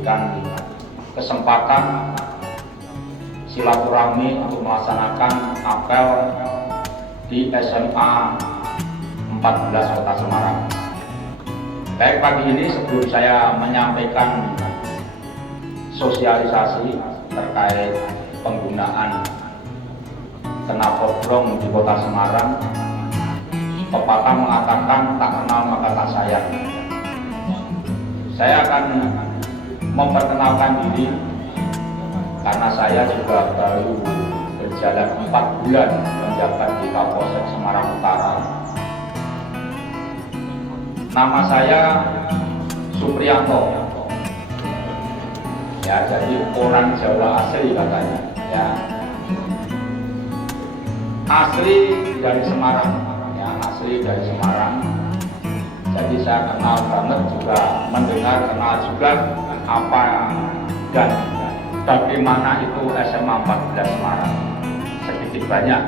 memberikan kesempatan silaturahmi untuk melaksanakan apel di SMA 14 Kota Semarang. Baik, pagi ini sebelum saya menyampaikan sosialisasi terkait penggunaan knalpot brong di Kota Semarang, pepatah mengatakan tak kenal maka tak sayang. Saya akan memperkenalkan diri karena saya juga baru berjalan 4 bulan menjabat di Kapolsek Semarang Utara. Nama saya Supriyanto. Ya, jadi orang Jawa asli katanya. Ya, asli dari Semarang. Ya, asli dari Semarang. Jadi saya kenal banget juga, mendengar kenal juga apa dan bagaimana itu SMA 14 Semarang. Sedikit banyak.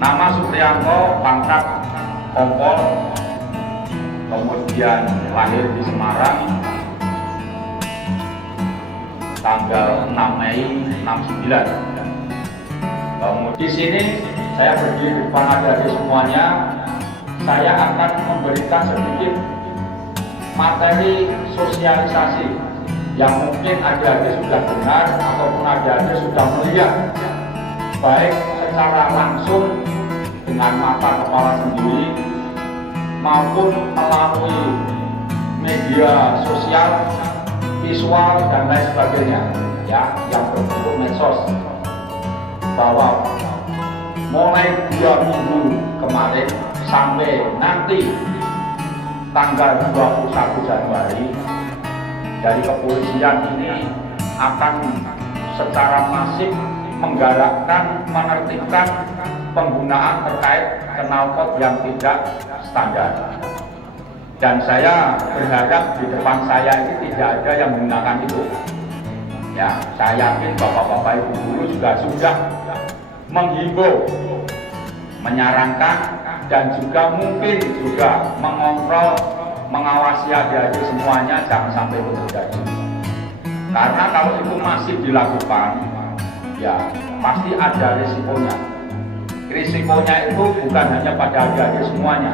Nama Supriyanto, pangkat Kompol, kemudian lahir di Semarang tanggal 6 Mei 69. Kemudian di sini saya berdiri di depan adik-adik semuanya. Saya akan memberikan sedikit materi sosialisasi yang mungkin adik-adik sudah dengar ataupun adik-adik sudah melihat, baik secara langsung dengan mata kepala sendiri maupun melalui media sosial, visual dan lain sebagainya, ya, yang berbentuk medsos. Bahwa mulai 2 minggu kemarin sampai nanti tanggal 21 Januari dari kepolisian ini akan secara masif menggalakkan, menertibkan penggunaan terkait knalpot yang tidak standar. Dan saya berharap di depan saya ini tidak ada yang menggunakan itu. Ya, saya yakin bapak-bapak ibu guru juga sudah menghimbau, menyarankan, dan juga mungkin juga mengontrol, mengawasi adik-adik semuanya jangan sampai itu terjadi. Karena kalau itu masih dilakukan, ya pasti ada risikonya. Risikonya itu bukan hanya pada adik-adik semuanya,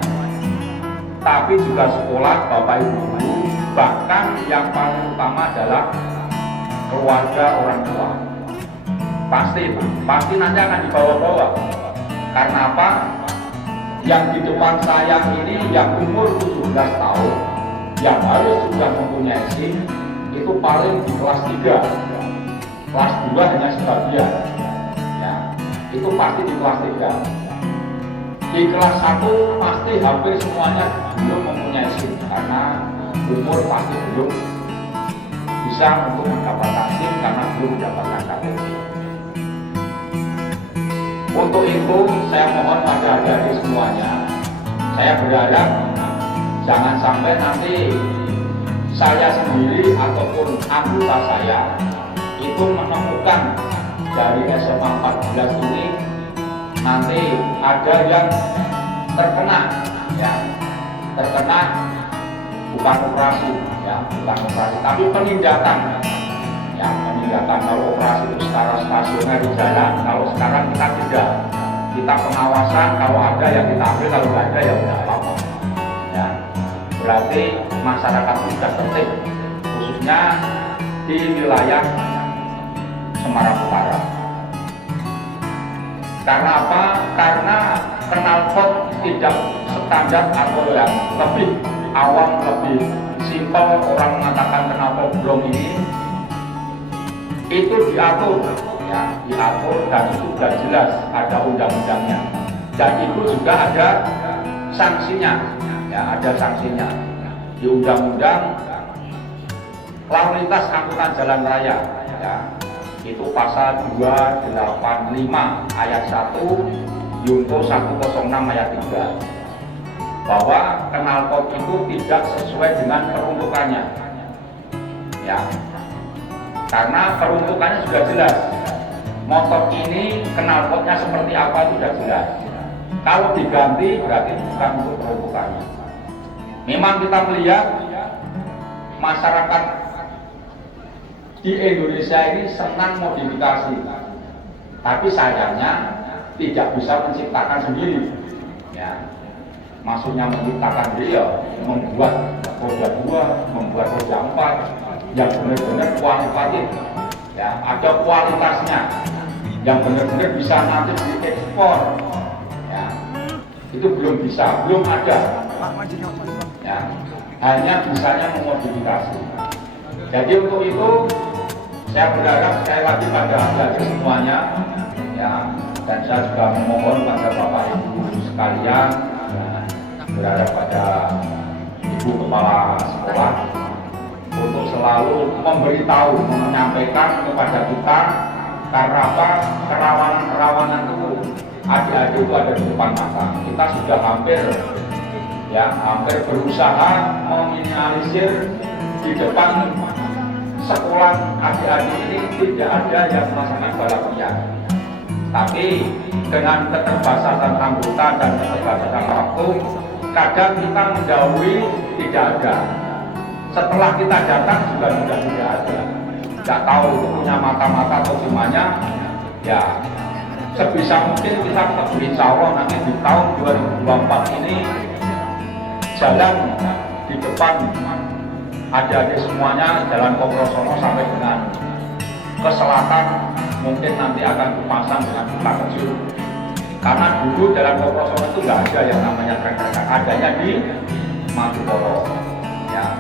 tapi juga sekolah, bapak ibu guru, bahkan yang paling utama adalah keluarga orang tua. Pasti nanti akan dibawa-bawa. Karena apa? Yang di depan saya ini yang umur 17 tahun, yang harus sudah mempunyai SIM, itu paling di kelas 3. Kelas 2 hanya sebagian. Ya, itu pasti di kelas 3. Di kelas 1 pasti hampir semuanya belum mempunyai SIM karena umur pasti belum bisa untuk mendapatkan SIM karena belum mendapatkan KTP. Untuk itu saya mohon pada adik-adik semuanya, saya berharap jangan sampai nanti saya sendiri ataupun anggota saya itu menemukan dari SMA 14 ini nanti ada yang terkena, ya, terkena bukan operasi, ya, bukan operasi, tapi penindakan. Ya, penindakan. Kalau operasi itu secara stasioner di jalan, kalau sekarang kita tidak, kita pengawasan, kalau ada yang kita ambil, kalau nggak ada ya udah apa-apa. Ya, berarti masyarakat sudah tertib, khususnya di wilayah Semarang Utara. Karena apa? Karena knalpot tidak standar atau yang lebih awam, lebih simpel, orang mengatakan knalpot brong ini itu diatur, ya, diatur dan itu sudah jelas ada undang-undangnya, dan itu juga ada sanksinya, ya, ada sanksinya di undang-undang lalu lintas angkutan jalan raya, ya, itu pasal 285 ayat 1 Yunto 106 ayat 3, bahwa knalpot itu tidak sesuai dengan peruntukannya, ya. Karena peruntukannya sudah jelas. Motor ini knalpotnya seperti apa itu sudah jelas. Kalau diganti berarti bukan untuk peruntukannya. Memang kita melihat masyarakat di Indonesia ini senang modifikasi, tapi sayangnya tidak bisa menciptakan sendiri. Ya, maksudnya menciptakan sendiri ya membuat roda 2, membuat roda 4 yang benar-benar kualitatif. Ya, ada kualitasnya yang benar-benar bisa nanti diekspor. Ya, itu belum bisa, belum ada. Ya, hanya bisanya memodifikasi. Jadi untuk itu saya berharap sekali lagi pada adik-adik semuanya, ya, dan saya juga memohon pada Bapak Ibu sekalian, ya, berharap pada Ibu Kepala Sekolah untuk selalu memberitahu, menyampaikan kepada kita, karena apa, kerawanan itu adik-adik itu ada di depan mata. Kita sudah hampir berusaha meminimalisir di depan sekolah adik-adik ini tidak ada yang melaksanakan balap liar. Tapi dengan keterbatasan anggota dan keterbatasan waktu, kadang kita mendahului tidak ada. Setelah kita datang juga sudah tidak ada. Tidak tahu punya mata-mata atau gimana. Ya, sebisa mungkin kita tetap insya Allah nanti di tahun 2024 ini jalan di depan adik-adik semuanya, jalan Kokrosono sampai dengan ke selatan mungkin nanti akan dipasang dengan pita kecil. Karena dulu jalan Kokrosono itu nggak ada yang namanya trek-trekan, adanya di Madukoro, ya,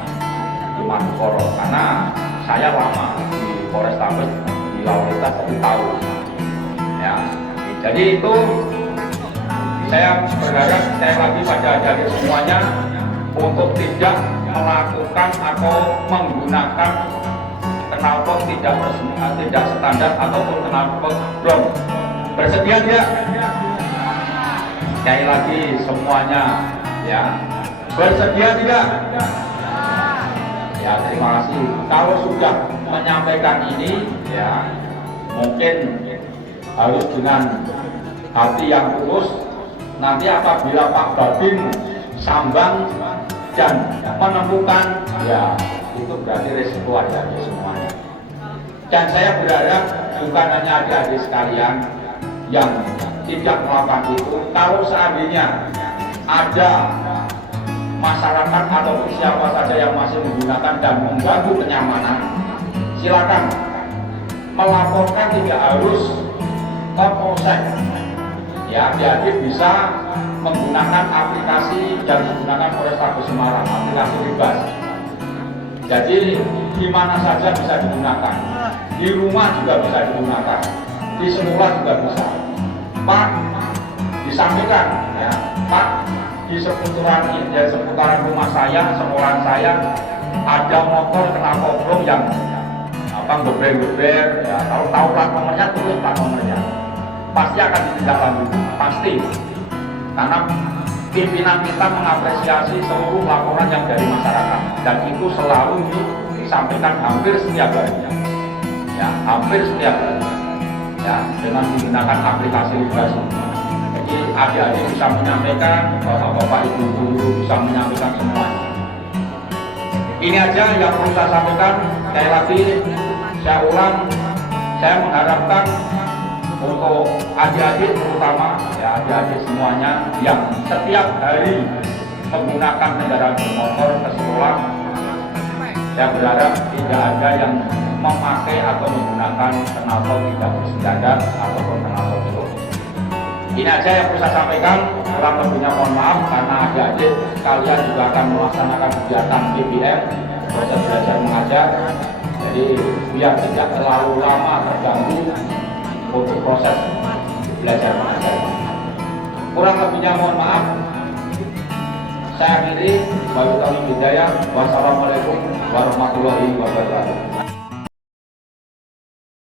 di Madukoro. Karena saya lama di Polrestabes di lalu lintas tapi tahu, ya. Jadi itu saya berharap sekali lagi pada adik-adik semuanya untuk tidak melakukan atau menggunakan knalpot tidak standar ataupun knalpot blong. Bersedia tidak? Sekali lagi semuanya, ya, bersedia tidak? Ya, terima kasih. Kalau sudah menyampaikan ini, ya, mungkin harus dengan hati yang tulus. Nanti apabila Pak Babin sambang dan menemukan, ya, itu berarti resiko adik-adik semuanya. Dan saya berharap bukan hanya adik-adik sekalian yang tidak melakukan itu, kalau seandainya ada masyarakat atau siapa saja yang masih menggunakan dan mengganggu kenyamanan, silakan melaporkan, tidak harus ke polsek. Ya, adik-adik bisa menggunakan aplikasi yang digunakan Polrestabes Semarang, aplikasi bebas. Jadi di mana saja bisa digunakan, di rumah juga bisa digunakan, di sekolah juga bisa. Pak, disampaikan, ya, Pak, di seputaran rumah saya, sekolah saya ada motor kena kobrong yang geber-geber, ya, kalau tahu plat nomornya, tulis plat nomornya, pasti akan ditindaklanjuti, pasti. Karena pimpinan kita mengapresiasi seluruh laporan yang dari masyarakat, dan itu selalu disampaikan hampir setiap hari, ya, hampir setiap hari, ya, dengan menggunakan aplikasi Libras. Jadi adik-adik bisa menyampaikan, bapak-bapak, ibu-ibu bisa menyampaikan semuanya. Ini aja yang perlu saya sampaikan. Sekali lagi saya ulang, saya mengharapkan untuk adik-adik terutama, ya, adik-adik semuanya yang setiap hari menggunakan kendaraan bermotor ke sekolah, saya berharap tidak ada yang memakai atau menggunakan knalpot tidak berstandar ataupun knalpot blong. Ini aja yang bisa saya sampaikan. Kurang lebihnya mohon maaf, karena adik-adik sekalian juga akan melaksanakan kegiatan PBM, proses belajar mengajar. Jadi biar tidak terlalu lama terganggu untuk proses belajar mengajar. Kurang lebihnya mohon maaf. Saya akhiri. Wabillahi hidayah. Wassalamualaikum warahmatullahi wabarakatuh.